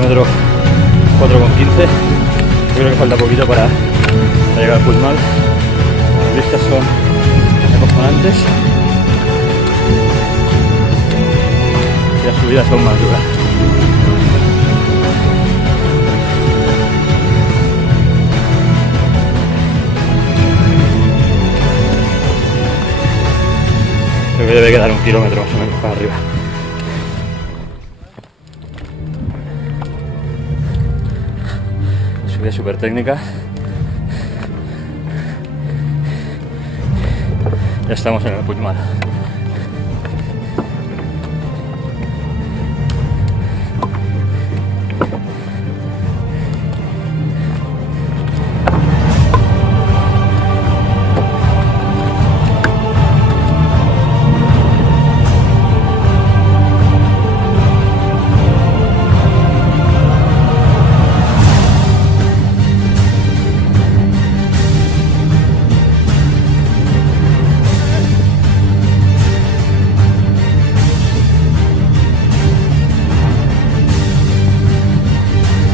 kilómetro 4,15. Yo creo que falta poquito para llegar al Puigmal. Las vistas son acojonantes y las subidas son más duras. Creo que debe quedar 1 kilómetro más o menos para arriba. Subida súper técnica. Ya estamos en el Puigmal.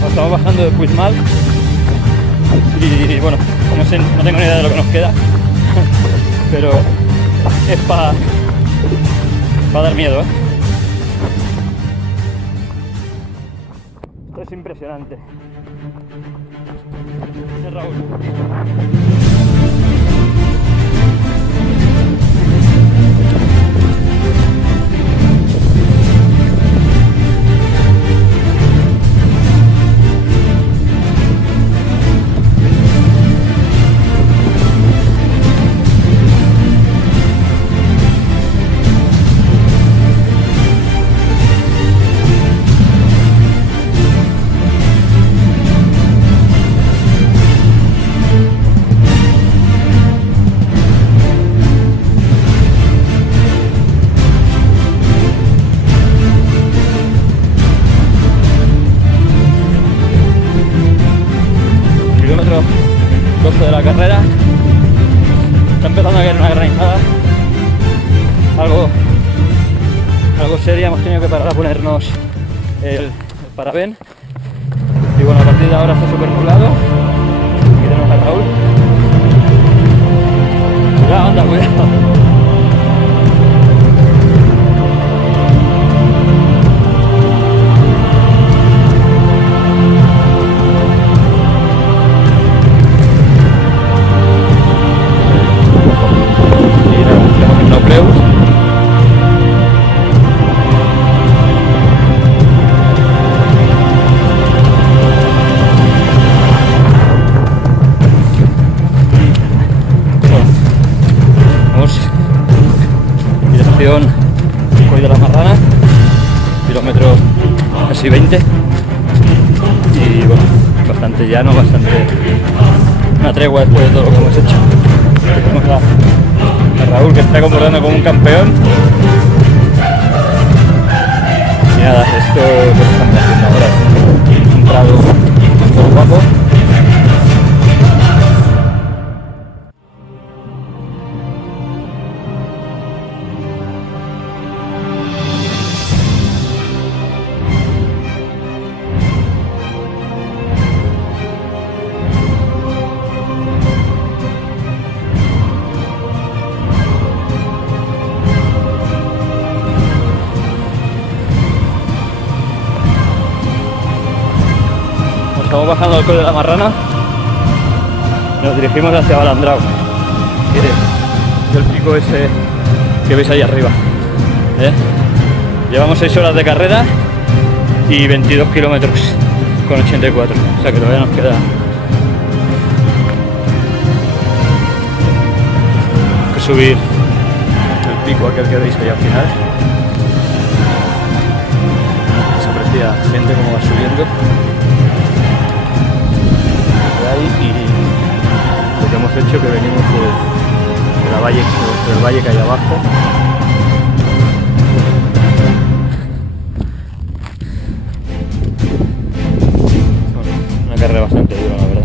Estamos bajando de Puigmal y bueno, no tengo ni idea de lo que nos queda, pero es para dar miedo, ¿eh? Esto es impresionante. Ese es Raúl. Kilómetro 12 de la carrera. Está empezando a caer una granizada. Algo seria. Hemos tenido que parar a ponernos el parabén. Y bueno, a partir de ahora está súper nublado. Aquí tenemos a Raúl. Cuidado, anda, cuidado. Dirección Coll de la Marrana, kilómetro casi 20 y bueno, bastante llano, una tregua después de todo lo que hemos hecho. Tenemos a Raúl, que está comportando como un campeón. Y nada, esto que estamos haciendo ahora es un prado muy guapo. Estamos bajando el Coll de la Marrana, nos dirigimos hacia Balandrau. Mire, es el pico ese que veis ahí arriba, ¿eh? Llevamos 6 horas de carrera y 22 kilómetros con 84, o sea que todavía nos queda que subir el pico aquel que veis ahí al final. Se aprecia gente como va subiendo. Y lo que hemos hecho, que venimos del valle que hay abajo. Una carrera bastante dura, la verdad.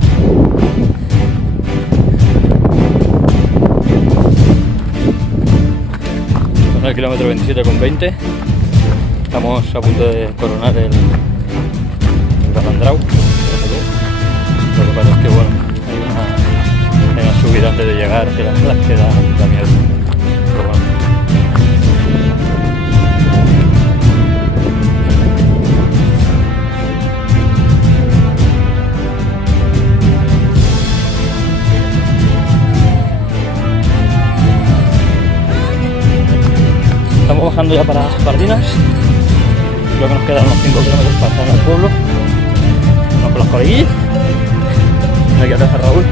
Estamos en el kilómetro 27,20. Estamos a punto de coronar Balandrau. Lo que pasa es que bueno, hay una subida antes de llegar que las queda da miedo. Pero bueno. Estamos bajando ya para Pardinas. Creo que nos quedan unos 5 kilómetros para estar en el pueblo. Vamos por las coleguillas. Aquí atrás a Raúl.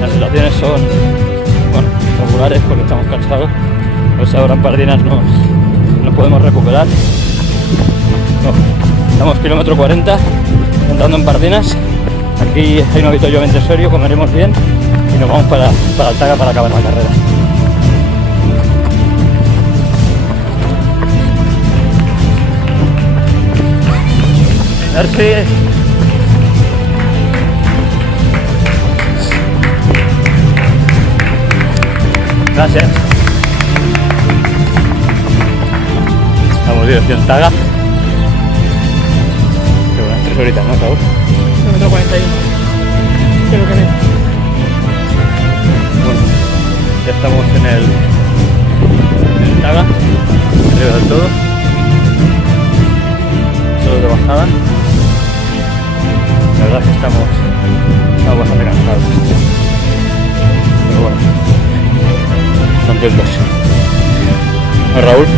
Las situaciones son, bueno, regulares porque estamos cansados. Pues ahora en Pardinas nos podemos recuperar. No, estamos kilómetro 40 entrando en Pardinas. Aquí hay un avituallamiento serio, comeremos bien y nos vamos para Altaga para acabar la carrera. Merci. Gracias. Vamos dirección Taga. Qué buenas 3 horitas, ¿no, Raúl? Kilómetro 41. Creo que menos. Bueno, ya estamos en el Taga, arriba del todo. Solo de bajada. La verdad es que estamos bastante cansados. Pero bueno, contentos. ¿No, Raúl?